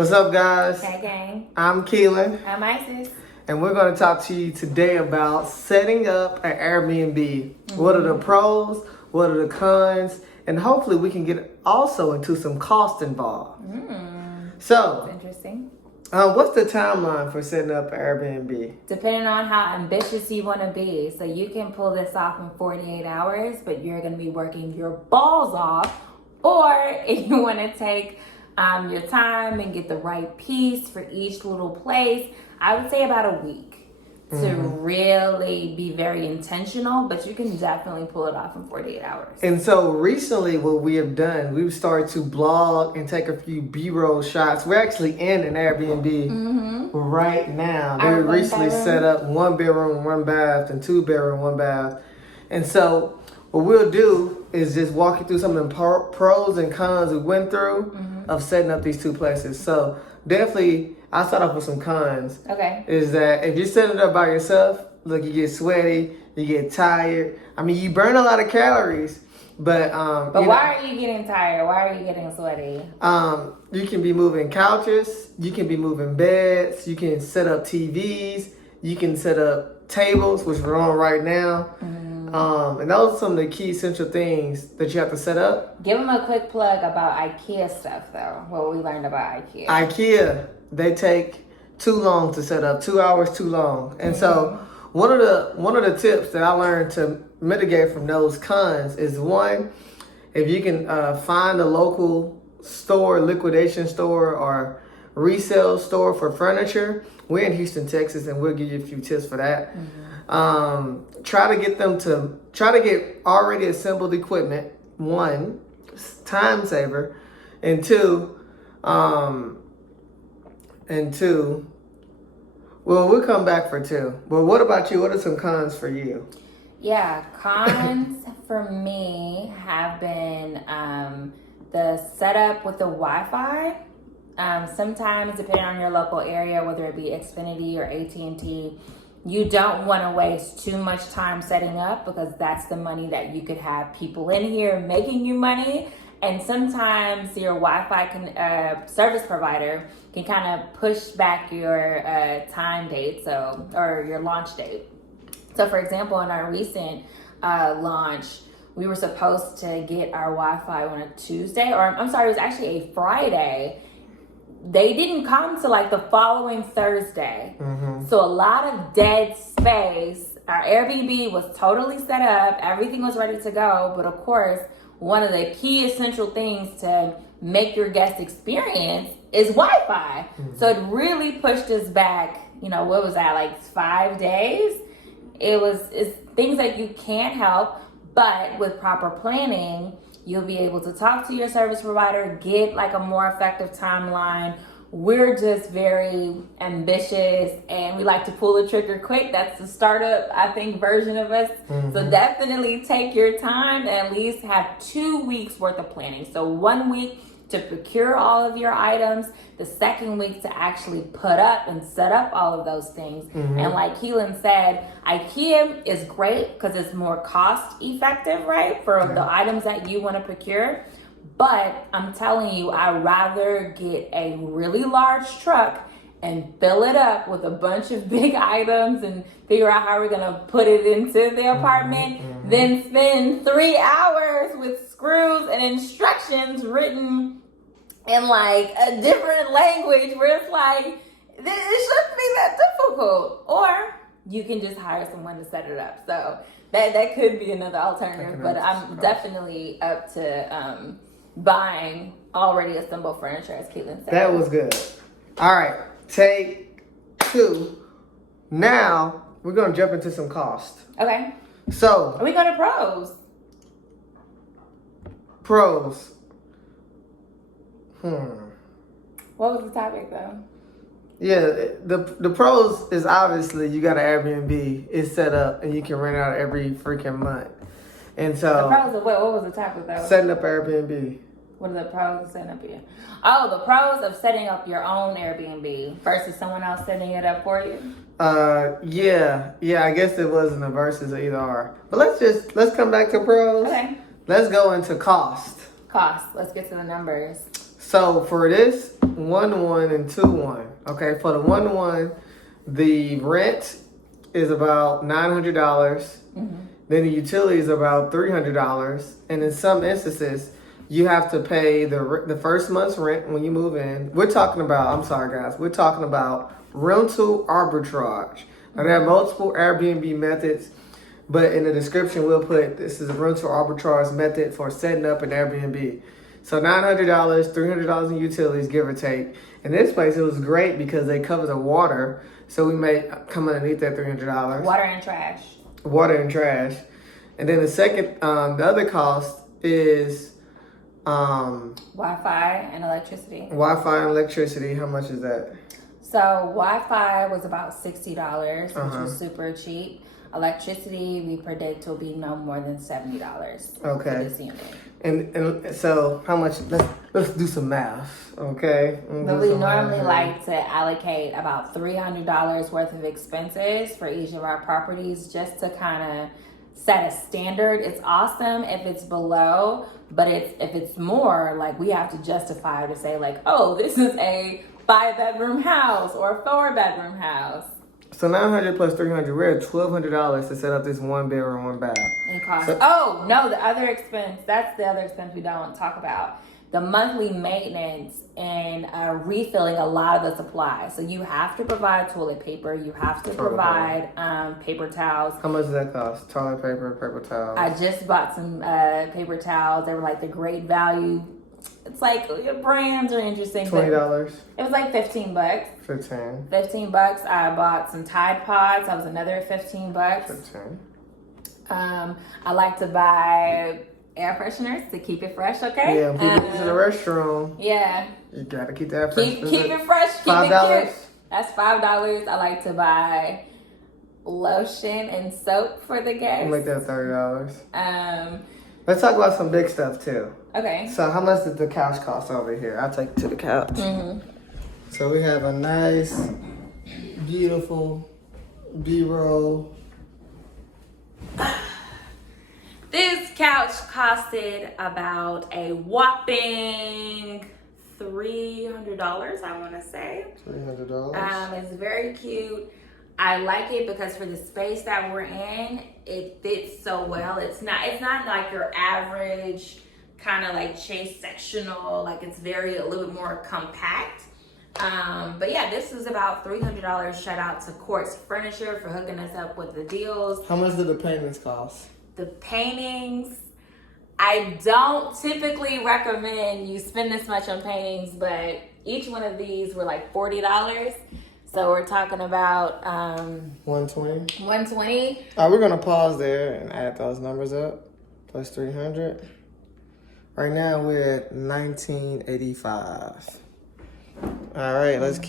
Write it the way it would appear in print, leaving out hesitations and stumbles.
What's up, guys? Hey, gang. I'm Kehlin, I'm Isis. and we're going to talk to you today about setting up an Airbnb. What are the pros? What are the cons? And hopefully we can get also into some cost involved. So, That's interesting. what's the timeline for setting up an Airbnb? Depending on how ambitious you want to be. So you can pull this off in 48 hours, but you're going to be working your balls off. Or if you want to take your time and get the right piece for each little place, I would say about a week to really be very intentional, but you can definitely pull it off in 48 hours. And so recently what we have done, we've started to blog and take a few B-roll shots. We're actually in an Airbnb right now. They recently set up 1 bedroom, 1 bath, and 2 bedroom, 1 bath. And so what we'll do is just walk you through some of the pros and cons we went through of setting up these two places. So definitely, I'll start off with some cons. Okay. Is that if you're setting it up by yourself, look, you get sweaty, you get tired. I mean, you burn a lot of calories, but why are you getting tired? Why are you getting sweaty? You can be moving couches, you can be moving beds, you can set up TVs, you can set up tables, which we're on right now. And those are some of the key essential things that you have to set up. Give them a quick plug about IKEA stuff, though. What we learned about IKEA. IKEA, they take too long to set up, 2 hours too long. And so one of the tips that I learned to mitigate from those cons is, one, if you can find a local store, liquidation store, or resale store for furniture. We're in Houston, Texas, and we'll give you a few tips for that. Try to get already assembled equipment. One, time saver, and two, well, we'll come back for two. But what about you? What are some cons for you? Yeah, cons for me have been the setup with the Wi-Fi. Sometimes, depending on your local area, whether it be Xfinity or AT&T, you don't want to waste too much time setting up, because that's the money that you could have people in here making you money. And sometimes your Wi-Fi service provider can kind of push back your time date, or your launch date. So, for example, in our recent launch, we were supposed to get our Wi-Fi on a Tuesday, or I'm sorry, it was actually a Friday. They didn't come to like the following Thursday. So a lot of dead space. Our Airbnb was totally set up. Everything was ready to go. But of course, one of the key essential things to make your guest experience is Wi-Fi. So it really pushed us back, what was that, like 5 days? It's things that you can't help, but with proper planning, you'll be able to talk to your service provider, get like a more effective timeline. We're just very ambitious and we like to pull the trigger quick. That's the startup, I think, version of us. So definitely take your time and at least have 2 weeks worth of planning. So 1 week to procure all of your items, the second week to actually put up and set up all of those things. And like Kehlin said, IKEA is great because it's more cost effective, right? For the items that you want to procure. But I'm telling you, I'd rather get a really large truck and fill it up with a bunch of big items and figure out how we're going to put it into the apartment than spend 3 hours with screws and instructions written in like a different language where it's like, it shouldn't be that difficult. Or you can just hire someone to set it up. So that could be another alternative, but I'm definitely up to buying already assembled furniture, as Kehlin said. That was good. All right, take 2. Now we're gonna jump into some cost. Okay. So We go to pros. Pros. What was the topic though? Yeah, the pros is obviously you got an Airbnb, it's set up, and you can rent it out every freaking month. And so The pros of what was the topic though? setting up Airbnb. What are the pros of setting up your? Oh, the pros of setting up your own Airbnb versus someone else setting it up for you. Yeah. I guess it wasn't a versus or either or. But let's come back to pros. Okay. Let's go into cost. Cost. Let's get to the numbers. So for this 1-1 and 2-1, okay, for the 1-1, the rent is about $900. Then the utilities are about $300, and in some instances, you have to pay the first month's rent when you move in. We're talking about, I'm sorry guys, we're talking about rental arbitrage. Now there are multiple Airbnb methods, but in the description we'll put this is a rental arbitrage method for setting up an Airbnb. So $900, $300 in utilities, give or take. In this place, it was great because they cover the water, so we may come underneath that $300. Water and trash. Water and trash. And then the second, the other cost is Wi-Fi and electricity. Wi-Fi and electricity. How much is that? So Wi-Fi was about $60, which was super cheap. Electricity, we predict will be no more than $70. Okay. For this unit. And so how much? Let's do some math. Okay. But we normally like to allocate about $300 worth of expenses for each of our properties, just to kind of set a standard. It's awesome if it's below, but if it's more, like we have to justify to say like, oh, this is a 5-bedroom house or a 4-bedroom house. So $900 plus $300, we're at $1,200 to set up this 1-bedroom, 1-bath. It costs. Oh no, the other expense. That's the other expense we don't talk about. The monthly maintenance and refilling a lot of the supplies. So you have to provide toilet paper. You have to provide paper towels. How much does that cost? Toilet paper, paper towels. I just bought some paper towels. They were like the great value. It's like your brands are interesting. $20. It was like $15. 15. $15. I bought some Tide Pods. That was another $15. 15. I like to buy air fresheners to keep it fresh. Okay. Yeah, people go to the restroom. Yeah. You gotta keep that fresh. Keep it fresh. Keep $5. it cute. That's $5. I like to buy lotion and soap for the guests. Make that $30. Um. Let's talk about some big stuff too. Okay. So how much did the couch cost over here? I'll take you to the couch. So we have a nice, beautiful B-roll. This couch costed about a whopping $300, I want to say. $300. It's very cute. I like it because for the space that we're in, it fits so well. It's not like your average kind of like chase sectional. Like it's a little bit more compact. But yeah, this is about $300. Shout out to Quartz Furniture for hooking us up with the deals. How much did the paintings cost? The paintings, I don't typically recommend you spend this much on paintings, but each one of these were like $40. So we're talking about $120. $120. All right, we're gonna pause there and add those numbers up. Plus 300. Right now we're at 1985. All right, let's keep